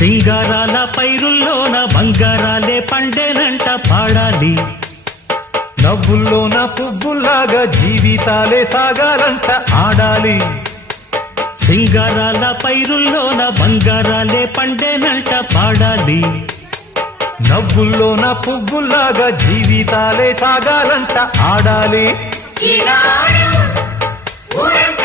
సింగారాల పైరుల్లోన బంగారాలే పండేనంట పాడాలి. నవ్వుల్లోన పువ్వుల్లాగా జీవితాలే సాగాలంట ఆడాలి. సింగారాల పైరుల్లోన బంగారాలే పండేనంట పాడాలి. నవ్వుల్లోన పువ్వుల్లాగా జీవితాలే సాగాలంట ఆడాలి. ఈనాడు ఊరంతా